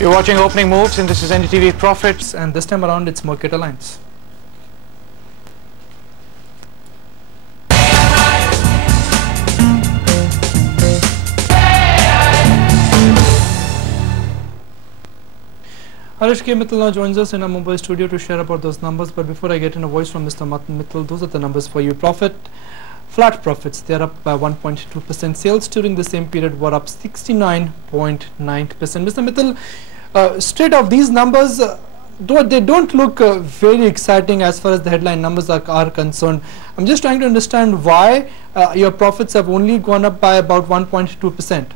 You're watching Opening Moves, and this is NDTV Profits, and this time around it's Mercator Lines. Harish K. Mittal now joins us in our Mumbai studio to share about those numbers. But before I get in a voice from Mr. Mittal, those are the numbers for you. Flat profits, they're up by 1.2%. Sales during the same period were up 69.9%. Mr. Mittal, straight off these numbers, they don't look very exciting as far as the headline numbers are concerned. I'm just trying to understand why your profits have only gone up by about 1.2%.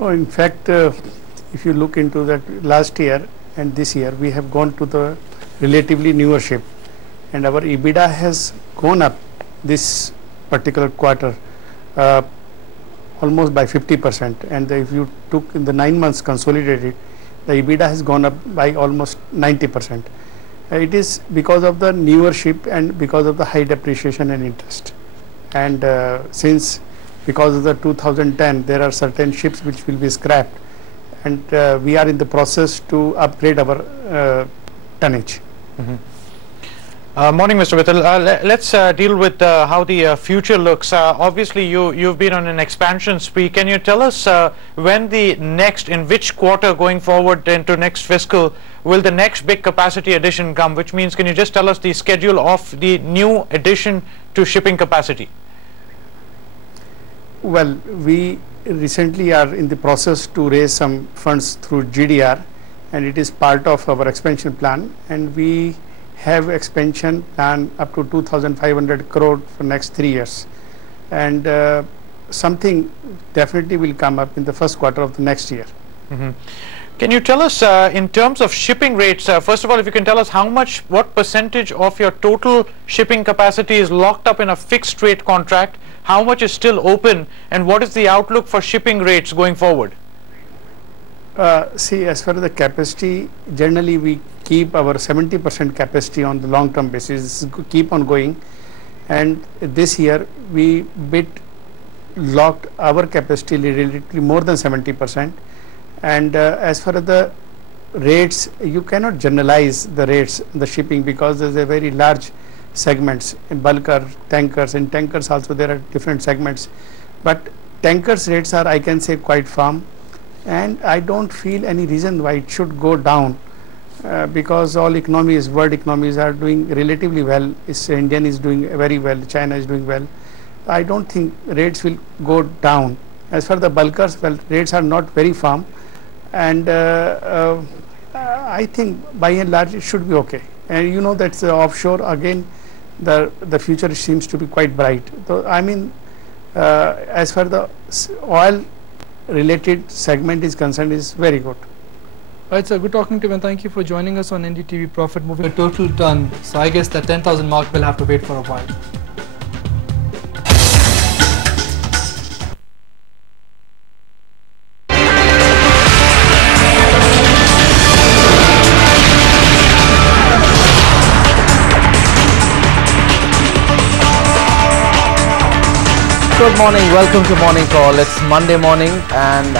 Oh, in fact, if you look into that last year and this year, we have gone to the relatively newer ship, and our EBITDA has gone up this particular quarter almost by 50%, and if you took in the 9 months consolidated, the EBITDA has gone up by almost 90%. It is because of the newer ship and because of the high depreciation and interest, and since because of the 2010 there are certain ships which will be scrapped, and we are in the process to upgrade our tonnage. Morning, Mr. Mittal. Let's deal with how the future looks. Obviously, you've been on an expansion spree. Can you tell us when the next, in which quarter going forward into next fiscal, will the next big capacity addition come? Which means, can you just tell us the schedule of the new addition to shipping capacity? Well, we recently are in the process to raise some funds through GDR, and it is part of our expansion plan, and we have expansion plan up to 2,500 crore for next 3 years, and something definitely will come up in the first quarter of the next year. Can you tell us in terms of shipping rates, first of all, if you can tell us what percentage of your total shipping capacity is locked up in a fixed rate contract, how much is still open, and what is the outlook for shipping rates going forward? See, as far as the capacity, generally we keep our 70% capacity on the long-term basis, keep on going, and this year we locked our capacity relatively more than 70%, and as far as the rates, you cannot generalize the rates, the shipping, because there's a very large segments in bulker, tankers. In tankers also there are different segments, but tankers rates are, I can say, quite firm, and I don't feel any reason why it should go down, because all economies, world economies are doing relatively well. Indian is doing very well, China is doing well. I don't think rates will go down. As for the bulkers, well, rates are not very firm, and I think by and large it should be okay. And you know that's offshore again, the future seems to be quite bright. So I mean, as far the oil related segment is concerned, is very good. Right, sir, good talking to you, and thank you for joining us on NDTV Profit Moving. A total ton, so I guess that 10,000 mark will have to wait for a while. Good morning, welcome to Morning Call. It's Monday morning, and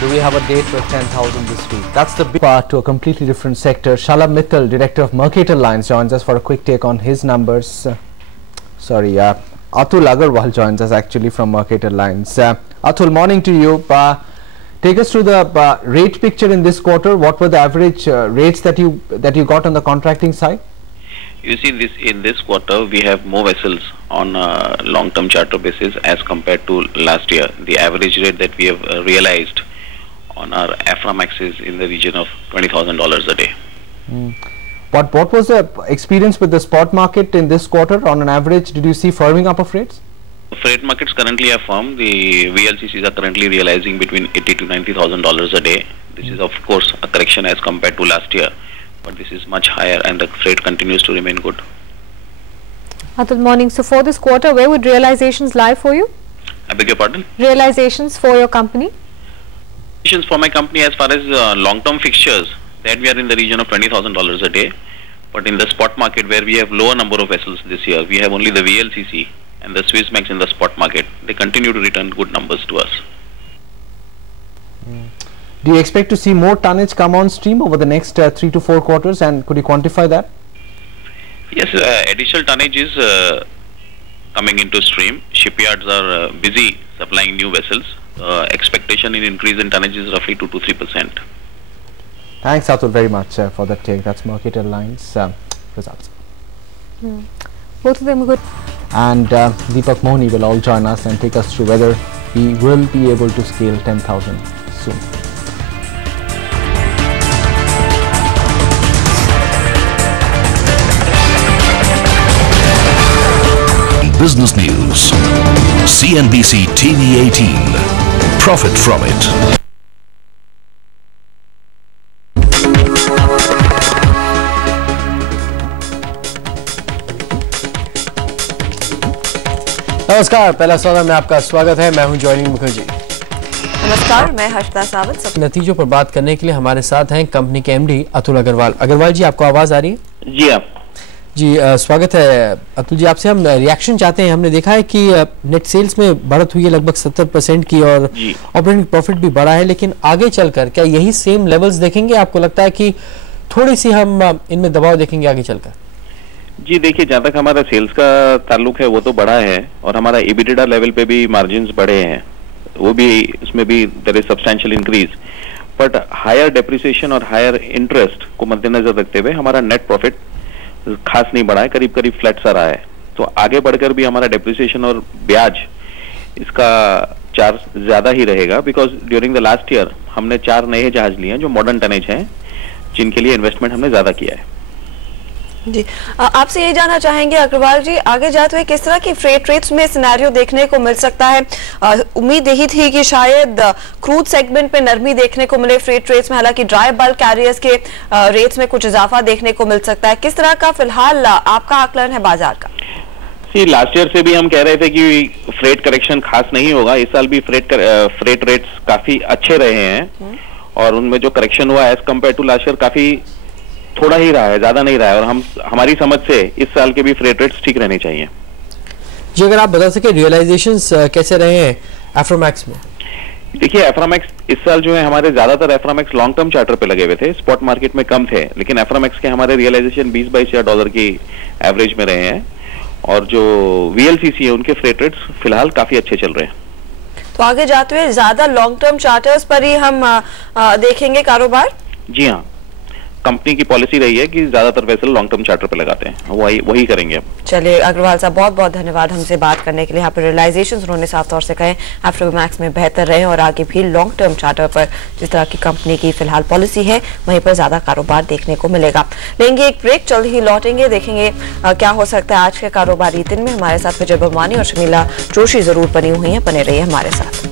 do we have a date for 10,000 this week? That's the big part to a completely different sector. Shalabh Mittal, Director of Mercator Lines, joins us for a quick take on his numbers. Atul Agarwal joins us actually from Mercator Lines. Atul, morning to you. Take us through the rate picture in this quarter. What were the average rates that you got on the contracting side? You see, in this quarter we have more vessels on a long-term charter basis as compared to last year. The average rate that we have realized on our Aframax is in the region of $20,000 a day. What was the experience with the spot market in this quarter? On an average, did you see firming up of rates? Freight markets currently are firm. The VLCCs are currently realizing between $80,000 to $90,000 a day. This is of course a correction as compared to last year, but this is much higher, and the freight continues to remain good. Good morning. So for this quarter, where would realizations lie for you? I beg your pardon? Realizations for your company? For my company, as far as long-term fixtures, that we are in the region of $20,000 a day. But in the spot market, where we have lower number of vessels this year, we have only the VLCC and the Swissmax in the spot market. They continue to return good numbers to us. Do you expect to see more tonnage come on stream over the next 3 to 4 quarters, and could you quantify that? Yes, additional tonnage is coming into stream. Shipyards are busy supplying new vessels. Expectation in increase in tonnage is roughly 2 to 3%. Thanks, Atul, very much for that take. That's Mercator Lines results. Both of them are good. And Deepak Mohani will all join us and take us through whether we will be able to scale 10,000 soon. Business News. CNBC TV 18. Profit from it. नमस्कार, पहला सौदा में आपका स्वागत है। मैं हूं joining Mukherjee. नमस्कार, मैं हर्षदा सावंत। नतीजों पर बात करने के लिए हमारे साथ हैं कंपनी के एमडी अतुल अग्रवाल। अग्रवाल जी, आपको आवाज आ रही है? जी आप जी, स्वागत है अतुल जी। आपसे हम रिएक्शन चाहते हैं। हमने देखा है कि नेट सेल्स में बढ़त हुई है लगभग 70% की और ऑपरेटिंग प्रॉफिट भी बढ़ा है, लेकिन आगे चलकर क्या यही सेम लेवल्स देखेंगे? आपको लगता है कि थोड़ी सी हम इनमें दबाव देखेंगे आगे चलकर? जी देखिए, जहाँ तक हमारा सेल्स का ताल्लुक है वो तो बढ़ा है और हमारा एबिडेटा लेवल पे भी मार्जिन्स बढ़े हैं, वो भी उसमें भी there is substantial increase, but higher depreciation और हायर इंटरेस्ट को मद्देनजर रखते हुए हमारा नेट प्रॉफिट खास नहीं बढ़ा है, करीब करीब फ्लैट सा रहा है। तो आगे बढ़कर भी हमारा डेप्रिसिएशन और ब्याज इसका चार्ज ज्यादा ही रहेगा, because during the last year हमने 4 नए जहाज लिए हैं जो मॉडर्न टनेज हैं, जिनके लिए इन्वेस्टमेंट हमने ज्यादा किया है। जी, आपसे ये जानना चाहेंगे अग्रवाल जी, आगे जाते हुए किस तरह की फ्रेट रेट्स में सिनेरियो देखने को मिल सकता है? उम्मीद यही थी कि शायद क्रूड सेगमेंट पे नरमी देखने को मिले फ्रेट रेट्स में, हालांकि ड्राई बल्क कैरियर्स के रेट्स में कुछ इजाफा देखने को मिल सकता है। किस तरह का फिलहाल आपका आकलन है बाजार का? लास्ट ईयर से भी हम कह रहे थे कि फ्रेट करेक्शन खास नहीं होगा, इस साल भी फ्रेट रेट्स काफी अच्छे रहे हैं और उनमें जो करेक्शन हुआ as compare to last year काफी थोड़ा ही रहा है, ज्यादा नहीं रहा है, और हमारी समझ से इस साल के भी फ्रेट रेट्स ठीक रहने चाहिए। जी, अगर आप बता सके रियलाइजेशंस कैसे रहे हैं एफ्रोमैक्स में? देखिए, एफ्रोमैक्स इस साल जो है हमारे ज्यादातर एफ्रोमैक्स लॉन्ग टर्म चार्टर पे लगे हुए थे, स्पॉट मार्केट में कम थे, लेकिन एफ्रोमैक्स के हमारे रियलाइजेशन 20-22 हजार डॉलर की एवरेज में रहे हैं और जो VLCC है उनके फ्रेट रेट्स फिलहाल काफी अच्छे चल रहे हैं। तो आगे जाते हुए ज्यादा लॉन्ग टर्म चार्टर्स पर ही हम देखेंगे कारोबार? जी हाँ, कंपनी की पॉलिसी रही है कि ज्यादातर वेसल लॉन्ग टर्म चार्टर पे लगाते हैं, वही करेंगे अब। चलिए अग्रवाल साहब, बहुत बहुत धन्यवाद हमसे बात करने के लिए। यहाँ पर रियलाइजेशंस उन्होंने साफ तौर से कहे एफ्रोमैक्स में बेहतर रहे और आगे भी लॉन्ग टर्म चार्टर पर जिस तरह की कंपनी की फिलहाल पॉलिसी है वहीं पर ज्यादा कारोबार देखने को मिलेगा। लेंगे एक ब्रेक, जल्द ही लौटेंगे, देखेंगे क्या हो सकता है आज के कारोबारी दिन में। हमारे साथ विजय बमवानी और शमीला जोशी जरूर बनी हुई है, बने रहिए हमारे साथ।